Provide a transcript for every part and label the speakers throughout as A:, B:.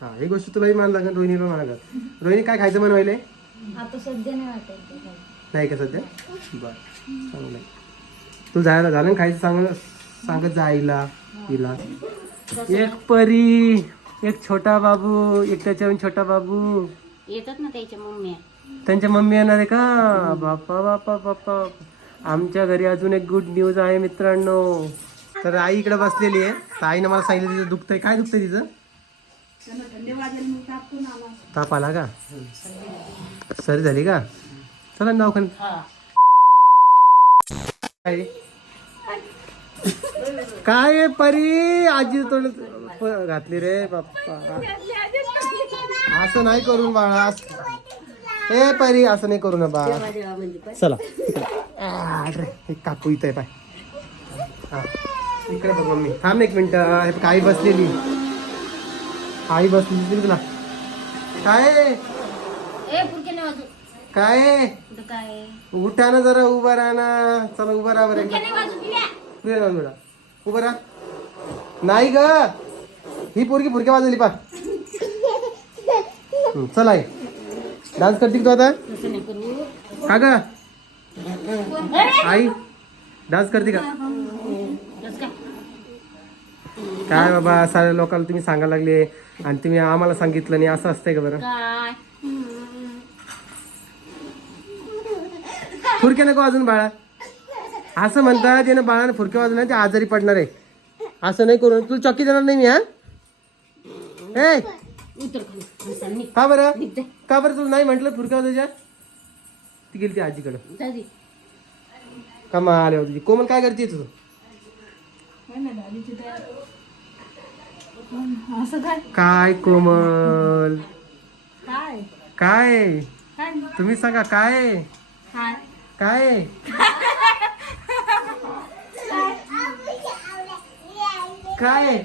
A: हा ही गोष्ट तुलाही मान लागेल रोहिणीला मान लागेल रोहिणी काय खायचं बनवायले
B: आता सध्या नाही काही.
A: का सध्या? बर चांगलं आहे. तू जायला झालं ना खायचं सांग सांगत जा आईला तिला एक परी एक छोटा बाबू एक त्याच्याहून छोटा बाबू.
B: येतात ना त्याच्या मम्मी.
A: त्यांच्या मम्मी येणार आहे का? बाप्पा बाप्पा बाप्पा. आमच्या घरी अजून एक गुड न्यूज आहे मित्रांनो. तर आई इकडे बसलेली आहे. तर आईनं मला सांगितलं तिचं दुखतंय. काय दुखतंय तिचं ताप आला का? सरी झाली का? चला ना दवाखान्यात काय? काय परी? आजी तोंड प- घातली रे बाप्पा. असं नाही करून बाळा ए परी असं नाही करू ना बाळा. चला हे काकू इथं आहे पाय. हा इकडे बघ मम्मी. थांब एक मिनिट हे आई बसलेली. आई दिसली तुला. काय? आहे? काय? आहे? उठा ना जरा उभा राहा ना. चला उभा राहा बरं. बेटा उभं राहा. नाही ग. ही पोरगी फुरके वाजवली पा. हं, चल आई डान्स करते तू आता? का ग. आई डान्स करते का? काय बाबा साऱ्या लोकांना तुम्ही सांगायला लागले आणि तुम्ही आम्हाला सांगितलं नाही असं असतंय का बरं?
B: काय
A: फुरके नको अजून बाळा. असं म्हणतात त्यानं बाळाने फुरके वाजून ते आजारी पडणार आहे. असं नाही करू तू चक्की देणार नाही मी हा? ए! का बरं? का बरं तुला नाही म्हटलं फुरके वाजायच्या? ती गेली ती आजीकडं.
B: कमा आले
A: कमाल तुझी. कोमल काय करते तुझं काय? कोमल?
B: काय?
A: काय?
B: काय?
A: तुम्ही सांगा काय?
B: काय?
A: काय? काय?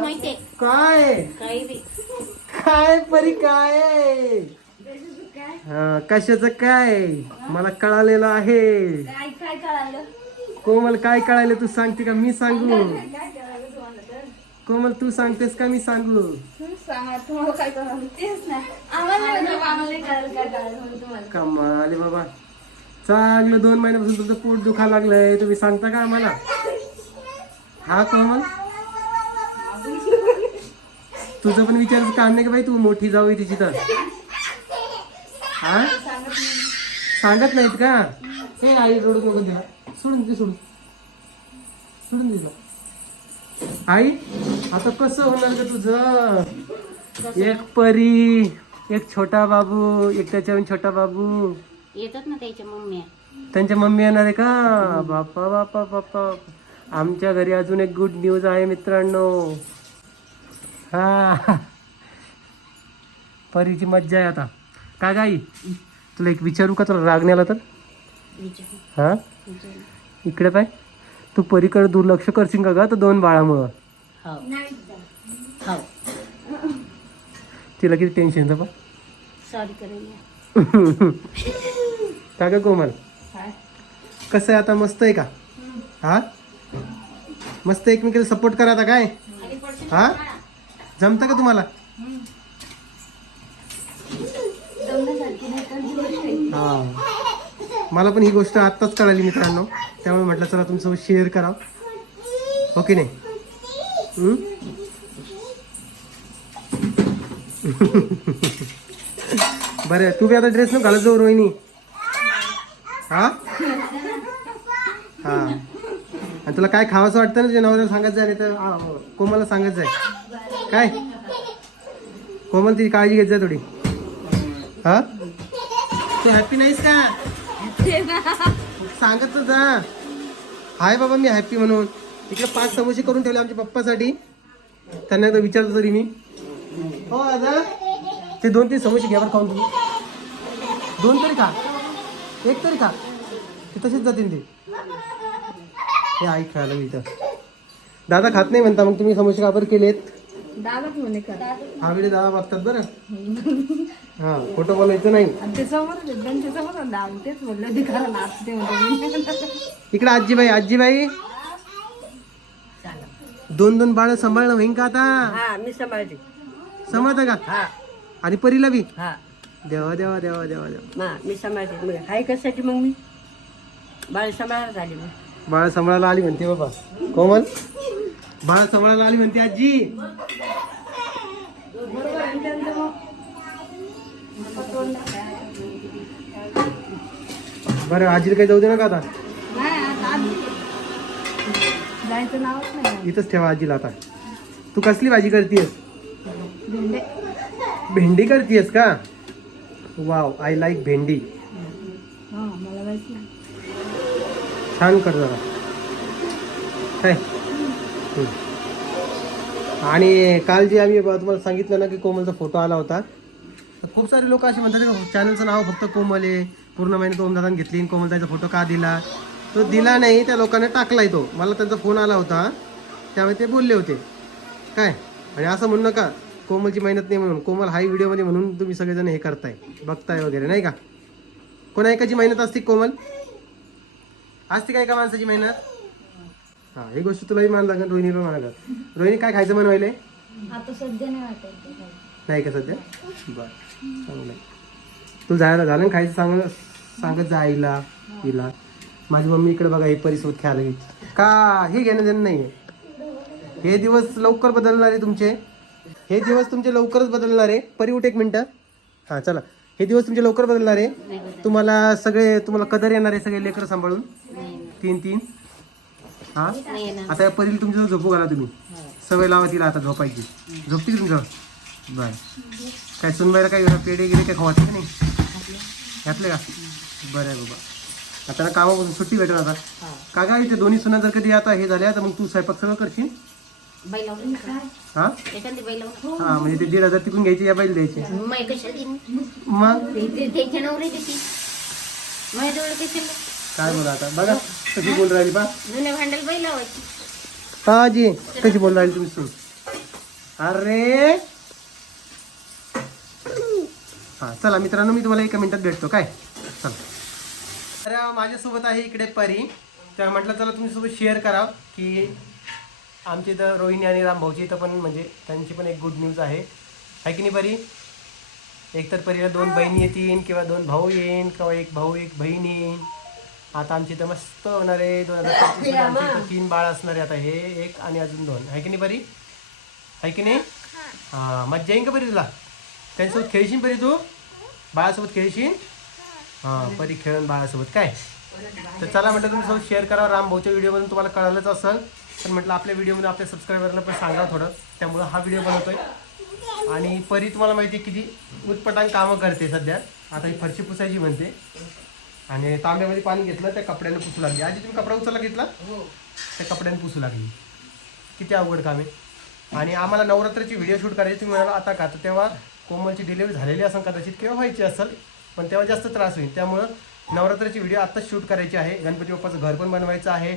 B: माहितीये.
A: काय?
B: काही बी.
A: काय परी काय? हा कशाचं काय? मला कळालेलं आहे.
B: काय काय कळालं?
A: कोमल काय कळायलं तू सांगते का? मी सांगू. कोमल तू सांगतेस का मी सांगू?
B: सांगा तुम्हाला काय तेच नाही आम्हाला
A: कमाल बाबा. चांगलं दोन महिन्यापासून तुमचं पोट दुखा लागलंय. तुम्ही सांगता का आम्हाला? हा कोमल? तुझं पण विचारायचं काम नाही का बाई? तू मोठी जाऊ तिची तर. हा? सांगत नाहीत का? हे आई रोड नको द्या. सोडून दे सोडून. सोडून दे जा. आई आता कसं होणार का तुझं? एक परी एक छोटा बाबू एक त्याच्याहून छोटा बाबू.
B: येतात ना त्याच्या मम्मी.
A: त्यांच्या मम्मी येणार आहे का? बाप्पा बाप्पा बाप्पा. आमच्या घरी अजून एक गुड न्यूज आहे मित्रांनो. हा. परीची मज्जा आहे आता. काय गाई तुला एक विचारू का? तुला राग नाही आला तर?
B: विचार.
A: हा? इकडे पाय. तू परीकडे दुर्लक्ष करशील का ग तर दोन बाळामुळं?
B: हो. हो.
A: तिला किती टेन्शनचं पण
B: सॉरी करेल
A: का ग कोमल? कसं आहे आता? मस्त आहे का? हा? मस्त एकमेकीला सपोर्ट करा आता काय? हा? जमतं का तुम्हाला? हा. मला पण ही गोष्ट आत्ताच कळाली मित्रांनो. त्यामुळे म्हटलं चला तुमचं शेअर करा ओके नाही? बरं तू बी आता ड्रेस न घालत जाऊ रोहिणी. हा? हा. आणि तुला काय खावासं वाटतं ना जनावर सांगत जाय नाही तर कोमलला सांगत जाय. काय? कोमल तिची काळजी घेत जा थोडी. हा? तू हॅपी नाहीस का? सांगत जा. हाय बाबा मी हॅपी म्हणून. इकडे पाच समोसे करून ठेवले आमच्या पप्पासाठी. त्यांना एकदा विचारतो तरी मी. हो दादा ते दोन तीन समोसे घ्या बरं खाऊन तुम्ही. दोन तरी खा. एक तरी खा. ते तसेच जातील ते. हे आई खायला मी इथं दादा खात नाही म्हणता मग तुम्ही समोसे का बरं केलेत? हा व्हिडिओ दादा बघतात बरं. हा खोटं बोलायचं नाही.
B: आणि तेच बोललं ते खरं नाचते
A: इकडे आजीबाई आजीबाई. दोन दोन बाळ सांभाळणं होईन का आता?
C: हा मी सांभाळते.
A: समजतं का?
C: हा.
A: आणि परीला बी?
C: हा.
A: देवा देवा देवा देवा देवा.
C: मा मी सांभाळते. मग हाय कशासाठी मग मी? बाळ सांभाळायला झाली मग.
A: बाळ सांभाळायला आली म्हणते बाबा. कोमल बाळ सांभाळायला आली म्हणते आजी. बरं आजीला काही जाऊ दे आता?
B: नाही आता आधी जायचं नावच नाही
A: इथंच ठेवा आजीला आता. तू कसली भाजी करतेस
B: भेंडे.
A: भेंडी करतेस का? वाव आय लाईक भेंडी.
B: हा मला माहिती नाही.
A: छान कर जरा. काय. आणि काल जे आम्ही तुम्हाला सांगितलं ना की कोमलचा फोटो आला होता तर खूप सारे लोक असे म्हणतात चॅनलचं नाव फक्त कोमल आहे. पूर्ण महिन्यात ओमदादान घेतली आणि कोमलताईचा फोटो का दिला? तो दिला नाही त्या लोकांनी टाकलाय तो. मला त्यांचा फोन आला होता. त्यावेळी ते बोलले होते. काय? आणि असं म्हणू नका. कोमलची मेहनत नाही म्हणून. कोमल हाय व्हिडिओमध्ये म्हणून तुम्ही सगळेजण हे करताय. बघताय वगैरे नाही का? कोणा एकाची मेहनत असते कोमल? असते काय का माणसाची मेहनत? हा ही गोष्ट तुलाही मान लागेल रोहिणीला मान लागेल रोहिणी काय खायचं बनवायले
B: आता सध्या नाही वाटायचं काही.
A: नाही का सध्या? बर चांगलं आहे. तू जायला झालं ना खायचं सांग सांगत जा आईला तिला माझी मम्मी इकडे बघा हे परिसोबत खेळायला गेली. का? हे घेणं देणं नाही हे दिवस लवकर बदलणार आहे तुमचे. हे दिवस तुमचे लवकरच बदलणार आहे. परी उठ एक मिनटं. हां चला. हे दिवस तुमचे लवकर बदलणार आहे. तुम्हाला सगळे तुम्हाला कदर येणार आहे सगळे लेकरं सांभाळून. तीन तीन. हा? आता या परीला तुमच्याजवळ झोपू घाला तुम्ही. सवय लावा तिला आता झोपायची. झोपती का तुमच्यावर? बर. काय सुनबाईला काय पेढे गिरे काय खवायचे का नाही? घातले का? बरं आहे बाबा. आता ना कामापासून सुट्टी भेटेल आता. का काय ते दोन्ही सुना जर कधी आता हे झाल्या तर मग तू स्वयंपाक सगळं करशील?
D: बाई लावून
A: हा?
D: त्याच्यात बाई लावून
A: हा म्हणजे ते दीड हजार तिकून घ्यायचे या बैल द्यायचे. मग काय बोला आता? बघा. कशी बोल राहिली पा?
D: जुन्या भांड्याला बाई लावायची.
A: हा जी कशी बोल राहिली तुम्ही सुन अरे! हा चला मित्रांनो मी तुम्हाला एका मिनिटात भेटतो. काय? चला. तर माझ्यासोबत आहे इकडे परी. तर म्हटलं चला तुमच्यासोबत शेअर करावं की आमची इथं रोहिणी आणि रामभाऊची इथं पण म्हणजे त्यांची पण एक गुड न्यूज आहे. आहे की नाही परी? एक तर परीला दोन बहिणी येतील किंवा दोन भाऊ येईन किंवा एक भाऊ एक बहीण येईन. आता आमची इथं मस्त होणार आहे. दोन हजार पंचवीसमध्ये इथं तीन बाळ असणार आहे. आता हे एक आणि अजून दोन. आहे की नाही परी? आहे की नाही? हा मज्जा येईन का परी तुला? त्यांच्यासोबत खेळशील परी तू? बाळासोबत खेळशील? हां परी खेळून बाळासोबत. काय? तर चला म्हटलं तुमच्यासोबत शेअर करा राम भाऊच्या व्हिडिओमधून तुम्हाला कळालंच असेल. पण म्हटलं आपल्या व्हिडिओमध्ये आपल्या सबस्क्रायबरला पण सांगा थोडं. त्यामुळं हा व्हिडिओ बनवतोय. आणि परी तुम्हाला माहिती आहे किती उत्पटांग कामं करते सध्या. आता ही फरशी पुसायची म्हणते. आणि तांब्यामध्ये पाणी घेतलं त्या कपड्याने पुसू लागली. आधी तुम्ही कपडा उचलला घेतला त्या कपड्याने पुसू लागली. किती अवघड काम आहे. आणि आम्हाला नवरात्राची व्हिडिओ शूट करायची तुम्ही म्हणाला आता का? तर तेव्हा कोमलची डिलिव्हरी झालेली असेल कदाचित किंवा व्हायची असेल पण तेव्हा जास्त त्रास होईल. त्यामुळं नवरात्राची व्हिडिओ आत्ताच शूट करायची आहे. गणपती बाप्पाचं घर पण बनवायचं आहे.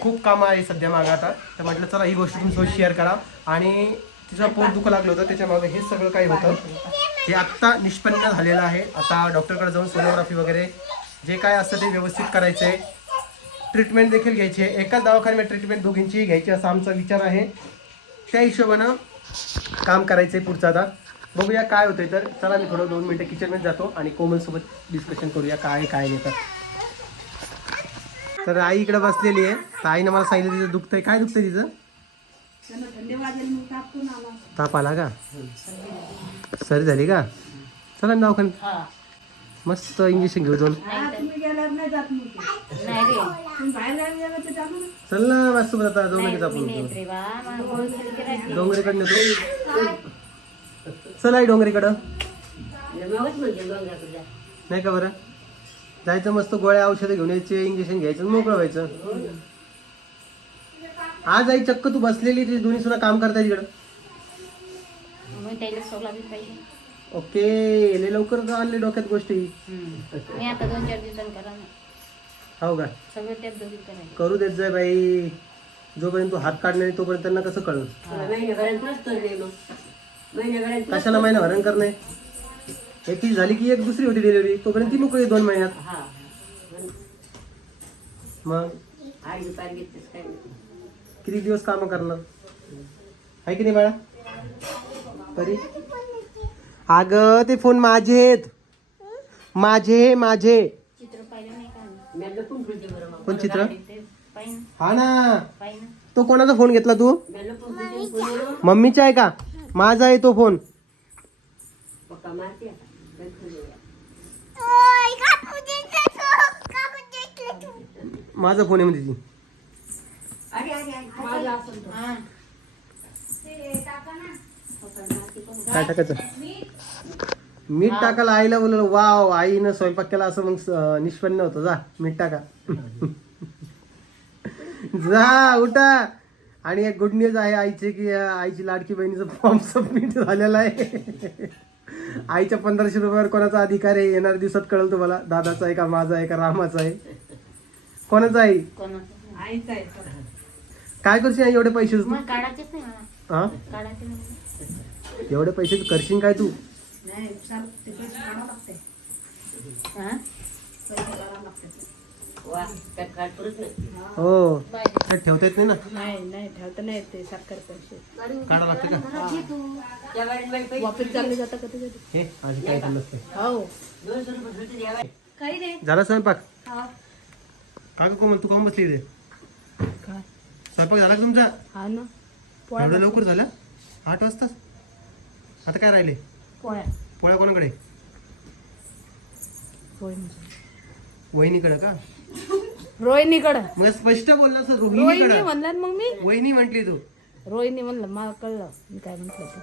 A: खूप कामं आहे सध्या मागं आता. तर म्हटलं चला ही गोष्ट तुमच्यासोबत शेअर करा. आणि तिचं पोट दुखं लागलं होतं त्याच्यामागे हे सगळं काही होतं. हे आत्ता निष्पन्न झालेलं आहे. आता डॉक्टरकडे जाऊन सोनोग्राफी वगैरे जे काय असतं ते व्यवस्थित करायचं आहे ट्रीटमेंट देखील घ्यायची आहे. एकाच दवाखान्यात ट्रीटमेंट दोघींचीही घ्यायची असा आमचा विचार आहे. त्या हिशोबानं काम करायचं आहे पुढचं आता. बघूया काय होतंय तर. चला मी थोडं दोन मिनटं किचनमध्ये जातो आणि कोमलसोबत डिस्कशन करूया काय काय नाही तर. तर आई इकडे बसलेली आहे. तर आईनं मला सांगितलं तिचं दुखतंय. काय दुखतंय तिचं? ताप आला. का? सरी झाली का? चला दवाखान्यात. मस्त इंजेक्शन घेऊ दोन. चल ना माझ्यासोबत आता डोंगरी आपण
D: येत रे
A: डोंगरीकडनं चल आई डोंगरीकडं. नाही का बरं? जायचं मस्त गोळ्या औषधं घेऊन यायचे इंजेक्शन घ्यायचं मोकळं व्हायचं. आज आई चक्क तू बसलेली ते दोन्ही सुद्धा काम करताय तिकडं. ओके लय लवकर आणले डोक्यात गोष्टी.
D: मी आता दोन चार दिवसांनी करा
A: हो का?
D: सगळं त्यात दोघी करायचं
A: करू देत जाय बाई. जोपर्यंत तू हात काढणार नाही तोपर्यंत त्यांना कसं कळलं
C: मला महिन्याभरात नसतो रे मग? महिन्याभरात
A: कशाला महिना भरण करणे? एक झाली की एक दुसरी होती डिलिव्हरी तोपर्यंत ती मोकळी दोन महिन्यात.
C: हा.
A: मग?
C: दुपारी काय.
A: किती दिवस कामं करणार? आहे की नाही बाळा? तरी? अगं ते फोन माझे आहेत. माझे माझे. कोण चित्र? हा ना. तो कोणाचा फोन घेतला तू. मम्मीचा. आहे का? माझा आहे तो फोन. माझा फोन आहे म्हणजे ती
C: अरे अरे अरे माझा असेल तो.
D: हा
A: काय टाकायचं? मीठ टाकायला आईला बोललो वाव आईनं स्वयंपाक केला असं मग निष्पन्न होतं. जा मीठ टाका. जा उठा. आणि एक गुड न्यूज आहे आईची की आईची लाडकी बहिणीचं फॉर्म सबमिट झालेला आहे. आईच्या पंधराशे रुपयावर कोणाचा अधिकार आहे येणाऱ्या दिवसात कळेल तुम्हाला. दादाचा आहे का माझा आहे का रामाचा आहे? कोणाचा आहे?
D: कोणाचं?
C: आईचा आहे तो.
A: काय करशील आई एवढे पैसे? हा एवढे पैसे तू करशील काय तू?
C: नाही सार- ते पैसे काढावं लागते
D: हा?
C: पैसे काढावं लागते वा त्यात काय परत नाही.
A: हो त्यात ठेवता येत नाही ना?
C: नाही नाही ठेवता नाही येत ते सरकारी पैसे.
A: काढा लागते का?
C: त्या बारीत बाई पैसे वापस चालले जातं कधी कधी
A: हे आधी काय नसते
C: हो. दोनशे रुपये.
B: काही
A: झाला स्वयंपाक?
B: हा.
A: का गं कोमल तू काऊन बसली इथे?
C: काय?
A: स्वयंपाक झाला का तुमचा?
C: हा ना.
A: एवढं लवकर झाला आठ वाजताच? आता काय राहिले?
C: पोळ्या.
A: पोळ्या कोणाकडे? वहिनीकडे का?
C: रोहिणीकडं.
A: मग स्पष्ट बोलला सर
C: रोहिणी
A: रोहिणीकडे
C: मग मी?
A: वहिनी म्हटली तू.
C: रोहिणी म्हणलं मला कळलं. मी काय म्हटलं ते.